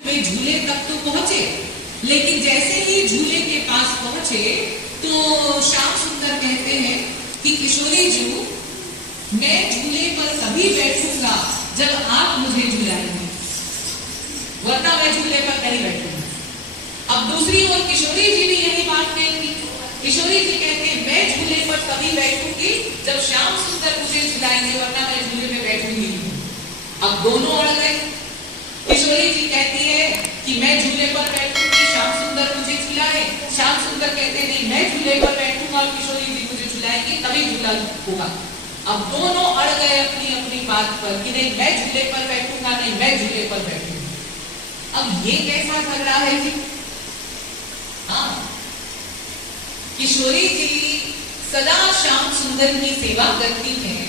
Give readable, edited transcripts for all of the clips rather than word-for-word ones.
वे झूले तक तो पहुंचे, लेकिन जैसे ही झूले के पास पहुंचे तो श्याम सुंदर कहते हैं कि किशोरी जी, मैं झूले पर तभी बैठूंगा जब आप मुझे झुलाएंगे, वरना मैं झूले पर नहीं बैठूंगा। अब दूसरी ओर किशोरी जी भी यही बात कहेंगी। किशोरी जी कहते हैं मैं झूले पर तभी बैठूंगी जब श्याम सुंदर मुझे झुलाएंगे, वरना मैं झूले में बैठूंगी नहीं। अब दोनों अड़ गए। किशोरी जी कहती है कि मैं झूले पर बैठूंगी, श्याम सुंदर मुझे झुलाए। श्याम सुंदर कहते नहीं, मैं झूले पर बैठूंगा और किशोरी जी मुझे झुलाएंगे, तभी झूला होगा। अब दोनों अड़ गए अपनी अपनी बात पर कि नहीं मैं झूले पर बैठूंगा, नहीं मैं झूले पर बैठूंगा। अब ये कैसा झगड़ा है जी? हाँ, किशोरी जी सदा श्याम सुंदर की सेवा करती हैं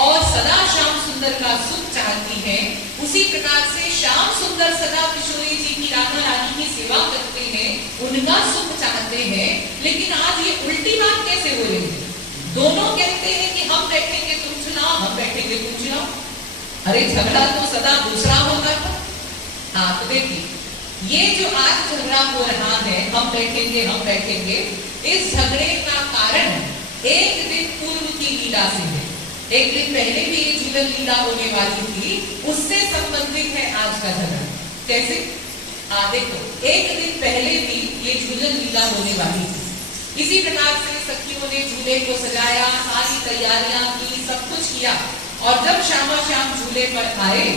और सदा श्याम सुंदर का सुख चाहती हैं। उसी प्रकार से श्याम सुंदर सदा किशोरी जी की राधा रानी की सेवा करते हैं, उनका सुख चाहते हैं। लेकिन आज ये उल्टी बात कैसे हो रही है? दोनों कहते हैं कि हम बैठेंगे तुम चुनाव, हम बैठेंगे तुम चुनाव। अरे झगड़ा तो सदा दूसरा होता था। हाँ, तो देखिए ये जो आज झगड़ा हो रहा है, हम बैठेंगे, इस झगड़े का कारण एक दिन पूर्व की लीला से है। एक दिन पहले भी ये झूलन लीला होने वाली थी, उससे संबंधित है आज का झगड़ा। कैसे? देखो, एक दिन पहले भी ये झूलन लीला होने वाली थी। इसी प्रकार से सखियों ने झूले को सजाया, सारी तैयारियां की, सब कुछ किया। और जब श्यामा श्याम झूले पर आए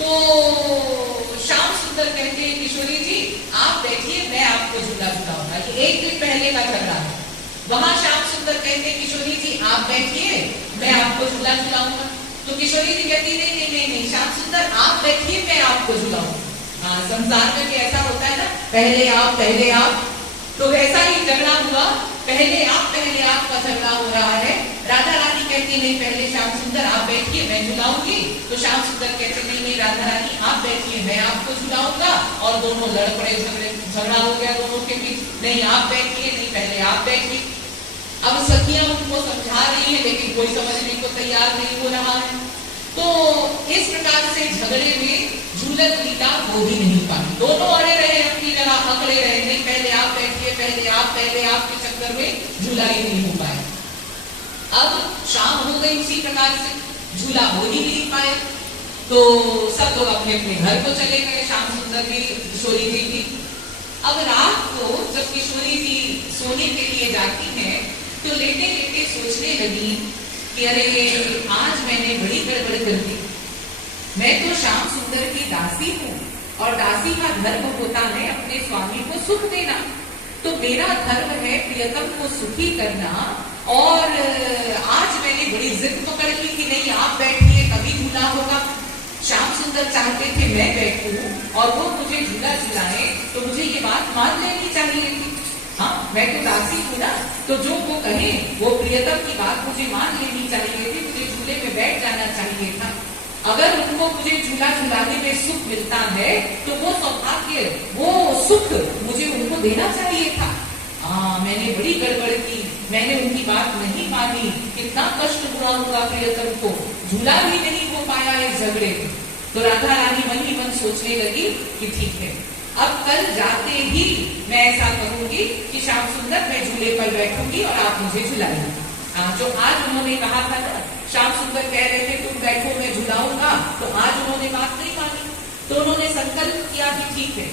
तो श्याम सुंदर कहते हैं किशोरी जी आप बैठिए, मैं आपको झूला झुलाऊंगा। ये एक दिन पहले का झगड़ा है। वहां श्याम सुंदर कहते हैं किशोरी जी आप बैठिए, मैं आपको झूला झुलाऊंगा। तो किशोरी जी कहती नहीं, श्याम सुंदर आप बैठिए, मैं आपको झुलाऊंगा। हाँ, संसार में भी ऐसा होता है ना, पहले आप। तो वैसा ही झगड़ा हुआ, पहले आप का झगड़ा हो रहा है। राधा रानी कहती नहीं पहले श्याम सुंदर आप बैठिए, मैं झुलाऊंगी। तो श्याम सुंदर कहते नहीं राधा रानी आप बैठिए, मैं आपको झुलाऊंगा। और दोनों लड़ पड़े, झगड़ा हो गया दोनों के बीच। नहीं आप बैठिए, नहीं पहले आप बैठिए। अब सखियां उनको समझा रही है, लेकिन कोई समझने को तैयार नहीं हो रहा है। तो इस प्रकार से झगड़े में झूलन लीला हो ही नहीं पाई। दोनों अड़े रहे, अपनी जगह अकड़े रहे, नहीं पहले आप बैठिए, पहले आप के चक्कर में झूला ही नहीं हो पाया। अब शाम हो गई, उसी प्रकार से झूला हो ही नहीं पाए। तो सब लोग अपने अपने घर को चले गए, श्याम सुंदर भी, किशोरी जी भी। अब रात को जब किशोरी जी सोने के लिए जाती हैं तो लेटे लेटे सोचने लगी कि अरे आज मैंने बड़ी गड़बड़ कर दी। मैं तो श्याम सुंदर की दासी हूँ और दासी का धर्म होता है अपने स्वामी को सुख देना। तो मेरा धर्म है प्रियतम को सुखी करना। और आज मैंने बड़ी जिद पकड़ ली कि नहीं आप बैठिए तभी झूला होगा। श्याम सुंदर चाहते थे मैं बैठूं और वो मुझे झूला झुलाए, तो मुझे ये बात मान लेनी चाहिए थी। हाँ, मैं तो दासी हूँ ना, तो जो वो कहे वो प्रियतम की बात मुझे मान लेनी चाहिए थी, मुझे झूले में बैठ जाना चाहिए था। अगर उनको मुझे झूला झुलाने में सुख मिलता है तो वो सौभाग्य, वो सुख मुझे उनको देना चाहिए था। मैंने बड़ी गड़बड़ की, मैंने उनकी बात नहीं मानी। कितना कष्ट हुआ होगा प्रियतम को, झूला भी नहीं हो पाया इस झगड़े में। तो राधा रानी मन ही मन सोचने लगी कि ठीक है, अब कल जाते ही मैं ऐसा करूंगी कि श्याम सुंदर मैं झूले पर बैठूंगी और आप मुझे झुलाएंगे। जो आज उन्होंने कहा था ना, श्याम सुंदर कह रहे थे तुम बैठो मैं झुलाऊंगा, तो आज उन्होंने बात नहीं मानी। तो उन्होंने संकल्प किया कि ठीक है,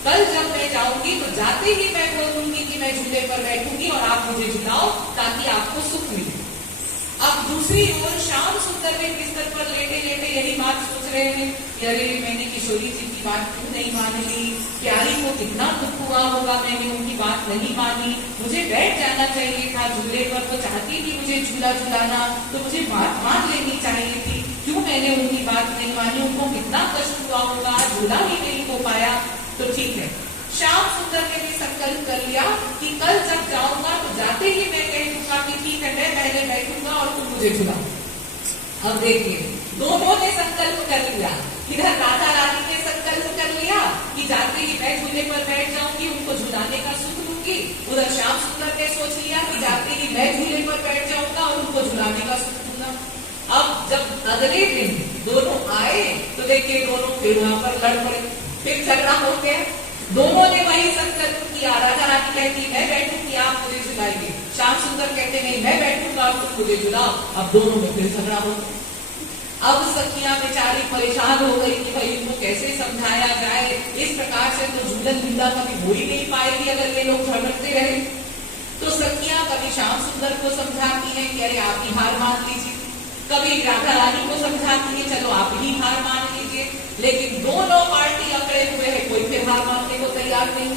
कल जब मैं जाऊंगी तो जाते ही मैं बोलूंगी कि मैं झूले पर बैठूंगी और आप मुझे झुलाओ ताकि आपको सुख मिले। अब दूसरी ओर श्याम सुंदर भी बिस्तर पर लेटे लेटे यही बात सोच रहे हैं, अरे मैंने किशोरी जी की बात क्यों नहीं मान ली, प्यारी को कितना दुख हुआ होगा, मैंने उनकी बात नहीं मानी, मुझे बैठ जाना चाहिए था झूले पर। तो चाहती थी मुझे झूला झुलाना, तो मुझे बात मान लेनी चाहिए थी, क्यों मैंने उनकी बात नहीं मानी, उनको कितना कष्ट हुआ होगा, झूला ही नहीं हो पाया। तो ठीक है, श्याम सुंदर ने भी संकल्प कर लिया कि कल जब जाऊंगा तो जाते ही मैं कह दूंगा कि ठीक है मैं पहले बैठूंगा और तुम मुझे झुलाओ। अब देखिए दोनों ने संकल्प कर लिया। इधर राधा रानी ने संकल्प कर लिया कि जाते ही मैं झूले पर बैठ जाऊंगी, उनको झुलाने का सुख दूंगी। उधर श्याम सुंदर ने सोच लिया कि जाते ही मैं झूले पर बैठ जाऊंगा और उनको झुलाने का सुख दूंगा। अब जब अगले दिन दोनों आए तो देखिए दोनों फिर वहां पर लड़ पड़े। फिर झगड़ा हो गया, दोनों ने वही संकल्प किया। राधा रानी कहती मैं बैठूंगी आप मुझे झुलाइए, श्याम सुंदर कहते नहीं मैं बैठूंगा आप तुम मुझे झुलाओ। अब दोनों में फिर झगड़ा हो गया। अब सखियां बेचारी परेशान हो गई कि भाई इनको कैसे समझाया जाए, इस प्रकार से तो झूलन लीला कभी हो ही नहीं पाएगी अगर ये लोग झगड़ते रहे। तो सखियां कभी श्याम सुंदर को समझाती हैं कि अरे आप ही हार मान लीजिए, कभी राधा रानी को समझाती है चलो आप ही हार मान लीजिए, लेकिन दोनों पार्टी अकड़े हुए हैं, कोई फिर हार मानने को तैयार नहीं।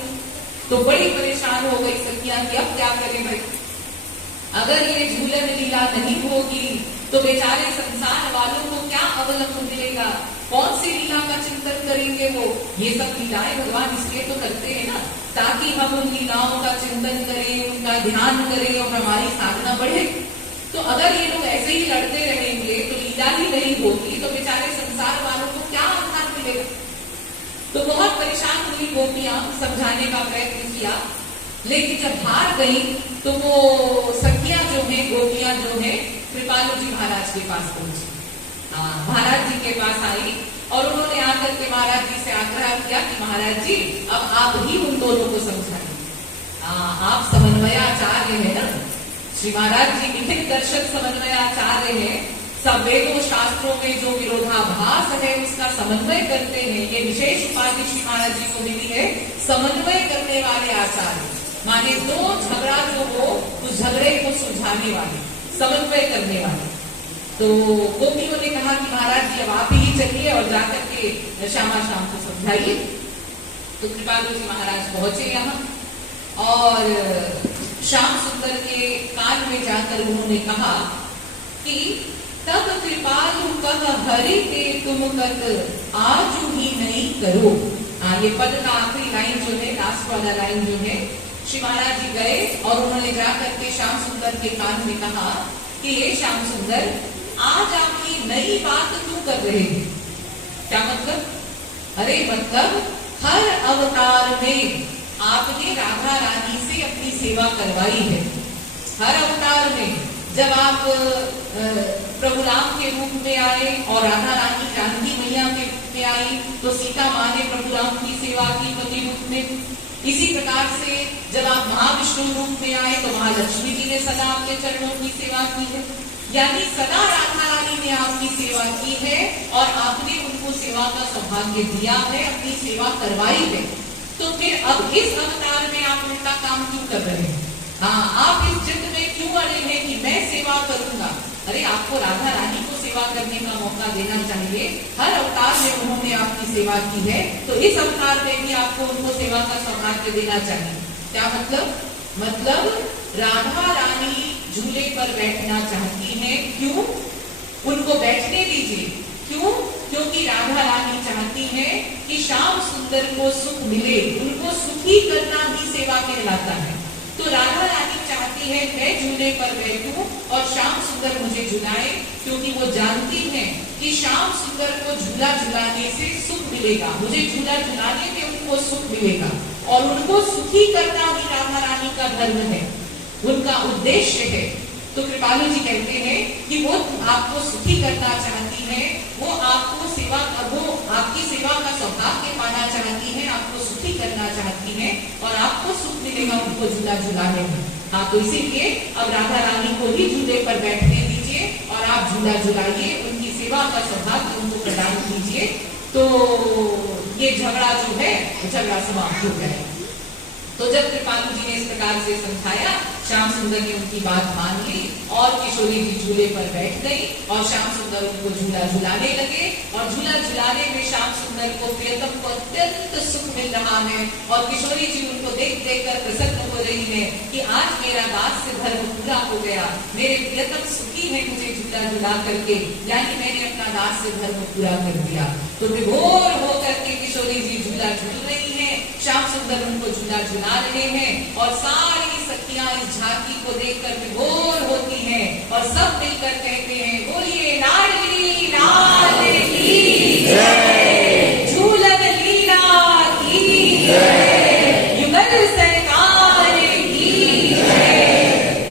तो बड़ी परेशान हो गई सखियां कि अब क्या करें भाई, अगर ये झूलन लीला नहीं होगी तो बेचारे संसार वालों को क्या अवलंब मिलेगा, कौन सी लीला का चिंतन करेंगे वो। ये सब लीलाएं भगवान इसलिए तो करते हैं ना, ताकि हम उन लीलाओं का चिंतन करें, उनका ध्यान करें और हमारी साधना बढ़े। तो अगर ये लोग ऐसे ही लड़ते रहेंगे तो लीला ही नहीं होगी, तो बेचारे संसार वालों को क्या आधार मिलेगा। तो बहुत परेशान हुई गोपियां, समझाने का प्रयत्न किया, लेकिन जब हार गई तो वो सखियां जो है, गोपियां जो है, कृपालु जी महाराज के पास पहुंची। महाराज जी के पास आई और उन्होंने आकर के महाराज जी से आग्रह किया कि महाराज जी अब आप ही उन दोनों को समझाइए, आप समन्वयाचार्य है ना, श्री महाराज जी विधिक दर्शक समन्वयाचार्य है, सब वेदों शास्त्रों में जो विरोधाभास है उसका समन्वय करते हैं। ये विशेष उपाधि श्री महाराज जी को मिली है, समन्वय करने वाले आचार्य, माने दो झगड़ा जो हो उस झगड़े को सुलझाने वाले, समन्वय करने वाले। तो गोपियों ने कहा कि महाराज जी अब आप ही चलिए और जाकर के श्यामा श्याम को समझाइए। तो कृपालु जी महाराज पहुंचे यहाँ और श्याम सुंदर के कान में जाकर उन्होंने कहा कि तब कृपालु कह हरि के तुम कत आजू ही नहीं करो। ये पद का आखिरी लाइन जो है, लास्ट वाला लाइन जो है, श्री महाराज जी गए और उन्होंने जाकर के श्याम सुंदर के कान में कहा कि ये श्याम सुंदर आज आप ये नई बात क्यों कर रहे हैं। क्या मतलब? अरे मतलब हर अवतार में आपने राधा रानी से अपनी सेवा करवाई है। हर अवतार में जब आप प्रभु राम के रूप में आए और राधा रानी जानकी मैया के रूप में आई तो सीता माँ ने प्रभु राम की सेवा की पति रूप में। इसी प्रकार से जब आप महाविष्णु रूप में आए तो महालक्ष्मी जी ने सदा आपके चरणों की सेवा की है। यानी सदा राधा रानी ने आपकी सेवा की है और आपने उनको सेवा का सौभाग्य दिया है, अपनी सेवा करवाई है। तो फिर अब इस अवतार में आप उल्टा काम क्यों कर रहे हैं? आप इस जिद में क्यों अड़े हैं कि मैं सेवा करूंगा? अरे आपको राधा रानी को सेवा करने का मौका देना चाहिए। हर अवतार में उन्होंने आपकी सेवा की है तो इस अवतार में भी आपको उनको सेवा का सौभाग्य देना चाहिए। क्या मतलब? मतलब राधा रानी झूले पर बैठना चाहती हैं। क्यों? उनको बैठने दीजिए। क्यों? क्योंकि राधा रानी चाहती है कि श्याम सुंदर को सुख मिले, उनको सुखी करना ही सेवा कहलाता है। तो राधा रानी चाहती है मैं झूले पर बैठूं और श्याम सुंदर मुझे झुलाए, क्योंकि वो जानती हैं कि श्याम सुंदर को झूला झुलाने से सुख मिलेगा, मुझे झूला झुलाने में उनको सुख मिलेगा और उनको सुखी करना ही राधा रानी का धर्म है, उनका उद्देश्य है। तो कृपालु जी कहते हैं कि वो आपको सुखी करना चाहती है, वो आपको सेवा, वो आपकी सेवा का सौभाग्य पाना चाहती है, आपको सुखी करना चाहती है और आपको सुख मिलेगा उनको झूला झुलाने में। तो इसीलिए अब राधा रानी को ही झूले पर बैठने दीजिए और आप झूला झुलाइए, उनकी सेवा का सौभाग्य उनको प्रदान कीजिए। तो ये झगड़ा जो है झगड़ा समाप्त हो गया। तो जब कृपालु जी ने इस प्रकार से समझाया, श्याम सुंदर ने उनकी बात मान ली और किशोरी जी झूले पर बैठ गई और श्याम सुंदर उनको झूला झुलाने लगे और झूला झुलाने में श्याम सुंदर को प्रियतम को अत्यंत सुख मिल रहा है और किशोरी जी उनको देख देख कर प्रसन्न हो रही है कि आज मेरा दास्य धर्म पूरा हो गया, मेरे प्रियतम सुखी है मुझे झूला झुला करके, यानी मैंने अपना दास्य धर्म पूरा कर दिया। तो विभोर होकर के किशोरी जी झूला झूल रही है, श्याम सुंदर उनको झूला झुला रहे हैं और सारी सखियां इस झांकी को देखकर विभोर होती हैं और सब मिलकर कहते हैं बोलिए